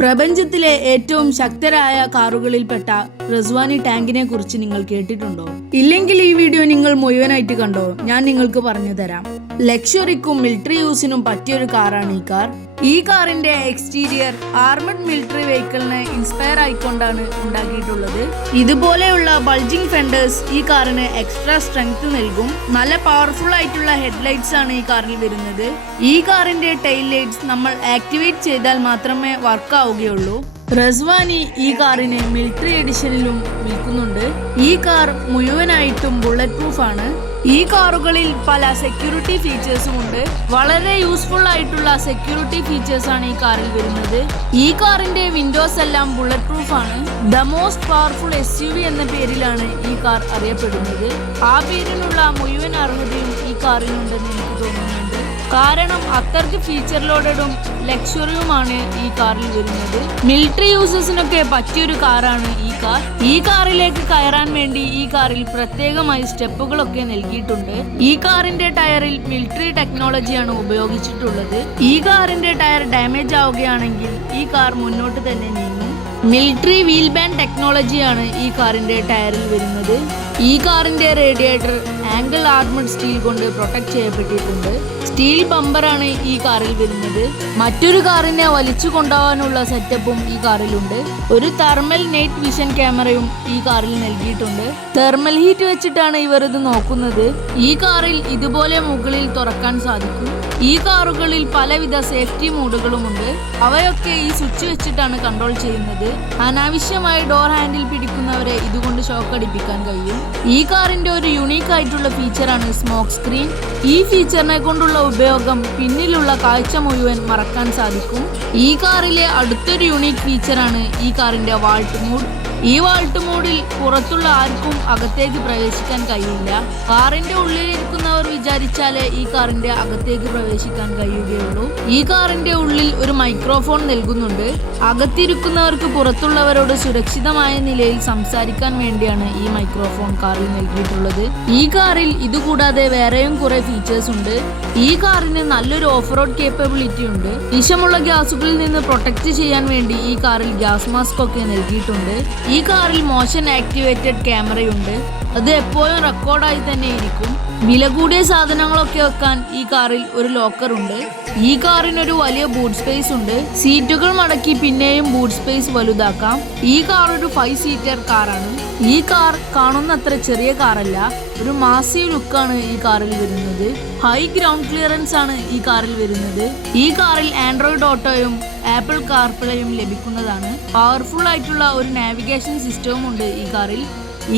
പ്രപഞ്ചത്തിലെ ഏറ്റവും ശക്തരായ കാറുകളിൽപ്പെട്ട റസ്വാനി ടാങ്കിനെ കുറിച്ച് നിങ്ങൾ കേട്ടിട്ടുണ്ടോ? ഇല്ലെങ്കിൽ ഈ വീഡിയോ നിങ്ങൾ മുഴുവനായിട്ട് കണ്ടോ, ഞാൻ നിങ്ങൾക്ക് പറഞ്ഞു തരാം. ലക്ഷറിക്കും മിലിറ്ററി യൂസിനും പറ്റിയൊരു കാറാണ് ഈ കാർ. ഈ കാറിന്റെ എക്സ്റ്റീരിയർ ആർമഡ് മിലിറ്ററി വെഹിക്കിളിനെ ഇൻസ്പയർ ആയിക്കൊണ്ടാണ് ഉണ്ടാക്കിയിട്ടുള്ളത്. ഇതുപോലെയുള്ള ബൾജിംഗ് ഫെൻഡേഴ്സ് ഈ കാറിന് എക്സ്ട്രാ സ്ട്രെങ്ത് നൽകും. നല്ല പവർഫുൾ ആയിട്ടുള്ള ഹെഡ്ലൈറ്റ്സ് ആണ് ഈ കാറിൽ വരുന്നത്. ഈ കാറിന്റെ ടെയിൽ ലൈറ്റ്സ് നമ്മൾ ആക്ടിവേറ്റ് ചെയ്താൽ മാത്രമേ വർക്ക് ആവുകയുള്ളൂ. റസ്വാനി ഈ കാറിന് മിലിറ്ററി എഡിഷനിലും വിൽക്കുന്നുണ്ട്. ഈ കാർ മുഴുവനായിട്ടും ബുള്ളറ്റ് പ്രൂഫ് ആണ്. ഈ കാറുകളിൽ പല സെക്യൂരിറ്റി ഫീച്ചേഴ്സും ഉണ്ട്. വളരെ യൂസ്ഫുൾ ആയിട്ടുള്ള സെക്യൂരിറ്റി ഫീച്ചേഴ്സ് ആണ് ഈ കാറിൽ വരുന്നത്. ഈ കാറിന്റെ വിൻഡോസ് എല്ലാം ബുള്ളറ്റ് പ്രൂഫ് ആണ്. ദ മോസ്റ്റ് പവർഫുൾ SUV എന്ന പേരിലാണ് ഈ കാർ അറിയപ്പെടുന്നത്. ആ പേരിനുള്ള മുഴുവൻ അർഹതയും ഈ കാറിനുണ്ടെന്ന് എനിക്ക് തോന്നുന്നുണ്ട്. കാരണം അത്രയ്ക്ക് ഫീച്ചർ ലോഡഡും ലക്ഷറിയുമാണ് ഈ കാറിൽ വരുന്നത്. മിലിറ്ററി യൂസേഴ്സിനൊക്കെ പറ്റിയൊരു കാറാണ് ഈ കാർ. ഈ കാറിലേക്ക് കയറാൻ വേണ്ടി ഈ കാറിൽ പ്രത്യേകമായി സ്റ്റെപ്പുകളൊക്കെ നൽകിയിട്ടുണ്ട്. ഈ കാറിന്റെ ടയറിൽ മിലിറ്ററി ടെക്നോളജിയാണ് ഉപയോഗിച്ചിട്ടുള്ളത്. ഈ കാറിന്റെ ടയർ ഡാമേജ് ആവുകയാണെങ്കിൽ ഈ കാർ മുന്നോട്ട് തന്നെ നീങ്ങും. മിലിറ്ററി വീൽ ബാൻഡ് ടെക്നോളജിയാണ് ഈ കാറിന്റെ ടയറിൽ വരുന്നത്. ഈ കാറിന്റെ റേഡിയേറ്റർ ആംഗിൾ ആർമഡ് സ്റ്റീൽ കൊണ്ട് പ്രൊട്ടക്ട് ചെയ്യപ്പെട്ടിട്ടുണ്ട്. സ്റ്റീൽ ബമ്പറാണ് ഈ കാറിൽ വരുന്നത്. മറ്റൊരു കാറിനെ വലിച്ചു കൊണ്ടുപോകാനുള്ള സെറ്റപ്പും ഈ കാറിലുണ്ട്. ഒരു തെർമൽ നൈറ്റ് വിഷൻ ക്യാമറയും ഈ കാറിൽ നൽകിയിട്ടുണ്ട്. തെർമൽ ഹീറ്റ് വെച്ചിട്ടാണ് ഇവർ ഇത് നോക്കുന്നത്. ഈ കാറിൽ ഇതുപോലെ മുകളിൽ തുറക്കാൻ സാധിക്കും. ഈ കാറുകളിൽ പലവിധ സേഫ്റ്റി മോഡുകളുമുണ്ട്. അവയൊക്കെ ഈ സ്വിച്ച് വെച്ചിട്ടാണ് കൺട്രോൾ ചെയ്യുന്നത്. അനാവശ്യമായി ഡോർ ഹാൻഡിൽ പിടിക്കുന്നവരെ ഇതുകൊണ്ട് ഷോക്ക് അടിപ്പിക്കാൻ കഴിയും. ഈ കാറിന്റെ ഒരു യുണീക്ക് ആയിട്ടുള്ള ഫീച്ചറാണ് സ്മോക്ക് സ്ക്രീൻ. ഈ ഫീച്ചറിനെ കൊണ്ടുള്ള ഉപയോഗം പിന്നിലുള്ള കാഴ്ച മുഴുവൻ മറക്കാൻ സാധിക്കും. ഈ കാറിലെ അടുത്തൊരു യുണീക്ക് ഫീച്ചറാണ് ഈ കാറിന്റെ വാൾട്ട് മോഡ്. ഈ വാൾട്ട് മോഡിൽ പുറത്തുള്ള ആർക്കും അകത്തേക്ക് പ്രവേശിക്കാൻ കഴിയില്ല. കാറിന്റെ ഉള്ളിലിരിക്കുന്നവർ വിചാരിച്ചാലേ ഈ കാറിന്റെ അകത്തേക്ക് പ്രവേശിക്കാൻ കഴിയുകയുള്ളൂ. ഈ കാറിന്റെ ഉള്ളിൽ ഒരു മൈക്രോഫോൺ നൽകുന്നുണ്ട്. അകത്തിരിക്കുന്നവർക്ക് പുറത്തുള്ളവരോട് സുരക്ഷിതമായ നിലയിൽ സംസാരിക്കാൻ വേണ്ടിയാണ് ഈ മൈക്രോഫോൺ കാറിൽ നൽകിയിട്ടുള്ളത്. ഈ കാറിൽ ഇതുകൂടാതെ വേറെയും കുറെ ഫീച്ചേഴ്സ് ഉണ്ട്. ഈ കാറിന് നല്ലൊരു ഓഫ് റോഡ് കേപ്പബിലിറ്റി ഉണ്ട്. വിഷമുള്ള ഗ്യാസുകളിൽ നിന്ന് പ്രൊട്ടക്ട് ചെയ്യാൻ വേണ്ടി ഈ കാറിൽ ഗ്യാസ് മാസ്ക് ഒക്കെ നൽകിയിട്ടുണ്ട്. ഈ കാറിൽ മോഷൻ ആക്ടിവേറ്റഡ് ക്യാമറയുണ്ട്. അത് എപ്പോഴും റെക്കോർഡായി തന്നെ ഇരിക്കും. വില കൂടിയ സാധനങ്ങളൊക്കെ വെക്കാൻ ഈ കാറിൽ ഒരു ലോക്കർ ഉണ്ട്. ഈ കാറിനൊരു വലിയ ബൂട്ട് സ്പേസ് ഉണ്ട്. സീറ്റുകൾ മടക്കി പിന്നെയും ബൂട്ട് സ്പേസ് വലുതാക്കാം. ഈ കാർ ഒരു 5 സീറ്റർ കാറാണ്. ഈ കാർ കാണുന്നത്ര ചെറിയ കാറല്ല. ഒരു മാസീവ് ലുക്കാണ് ഈ കാറിൽ വരുന്നത്. ഹൈ ഗ്രൗണ്ട് ക്ലിയറൻസ് ആണ് ഈ കാറിൽ വരുന്നത്. ഈ കാറിൽ ആൻഡ്രോയിഡ് ഓട്ടോയും ആപ്പിൾ കാർപ്ലേയും ലഭിക്കുന്നതാണ്. പവർഫുൾ ആയിട്ടുള്ള ഒരു നാവിഗേഷൻ സിസ്റ്റവും ഉണ്ട് ഈ കാറിൽ.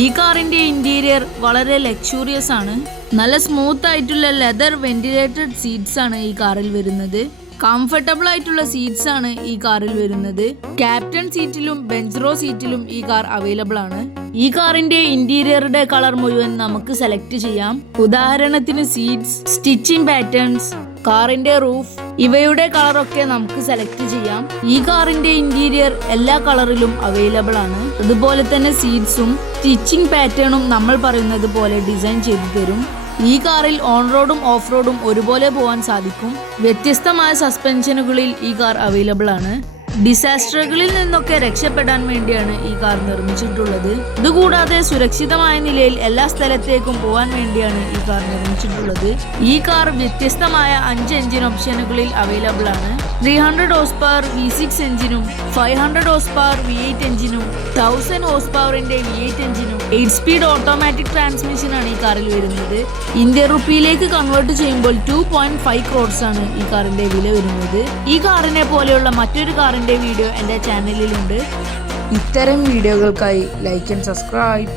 ഈ കാറിന്റെ ഇന്റീരിയർ വളരെ ലക്ഷൂറിയസ് ആണ്. നല്ല സ്മൂത്ത് ആയിട്ടുള്ള ലെതർ വെന്റിലേറ്റഡ് സീറ്റ്സ് ആണ് ഈ കാറിൽ വരുന്നത്. കംഫർട്ടബിൾ ആയിട്ടുള്ള സീറ്റ്സ് ആണ് ഈ കാറിൽ വരുന്നത്. ക്യാപ്റ്റൻ സീറ്റിലും ബെഞ്ച് റോ സീറ്റിലും ഈ കാർ അവൈലബിൾ ആണ്. ഈ കാറിന്റെ ഇന്റീരിയറുടെ കളർ മുഴുവൻ നമുക്ക് സെലക്ട് ചെയ്യാം. ഉദാഹരണത്തിന് സീറ്റ്സ്, സ്റ്റിച്ചിങ് പാറ്റേൺസ്, കാറിന്റെ റൂഫ് ഇവയുടെ കളറൊക്കെ നമുക്ക് സെലക്ട് ചെയ്യാം. ഈ കാറിന്റെ ഇന്റീരിയർ എല്ലാ കളറിലും അവൈലബിൾ ആണ്. അതുപോലെ തന്നെ സീറ്റ്സും സ്റ്റിച്ചിങ് പാറ്റേണും നമ്മൾ പറയുന്നത് പോലെ ഡിസൈൻ ചെയ്തു തരും. ഈ കാറിൽ ഓൺ റോഡും ഓഫ് റോഡും ഒരുപോലെ പോകാൻ സാധിക്കും. വ്യത്യസ്തമായ സസ്പെൻഷനുകളിൽ ഈ കാർ അവൈലബിൾ ആണ്. ഡിസാസ്റ്ററുകളിൽ നിന്നൊക്കെ രക്ഷപ്പെടാൻ വേണ്ടിയാണ് ഈ കാർ നിർമ്മിച്ചിട്ടുള്ളത്. ഇതുകൂടാതെ സുരക്ഷിതമായ നിലയിൽ എല്ലാ സ്ഥലത്തേക്കും പോകാൻ വേണ്ടിയാണ് ഈ കാർ നിർമ്മിച്ചിട്ടുള്ളത്. ഈ കാർ വ്യത്യസ്തമായ 5 എഞ്ചിൻ ഓപ്ഷനുകളിൽ അവൈലബിൾ ആണ്. 300 horse power V6 എഞ്ചിനും 500 horse power V8 എഞ്ചിനും 1000 horse പവറിന്റെ V8 എഞ്ചിനും 8 സ്പീഡ് ഓട്ടോമാറ്റിക് ട്രാൻസ്മിഷൻ ആണ് ഈ കാറിൽ വരുന്നത്. ഇന്ത്യൻ റുപ്പിയിലേക്ക് കൺവേർട്ട് ചെയ്യുമ്പോൾ 2.5 crores ആണ് ഈ കാറിന്റെ വില വരുന്നത്. ഈ കാറിനെ പോലെയുള്ള മറ്റൊരു കാറിന്റെ വീഡിയോ എൻ്റെ ചാനലിലുണ്ട്. ഇത്തരം വീഡിയോകൾക്കായി ലൈക്ക് ആൻഡ് സബ്സ്ക്രൈബ്.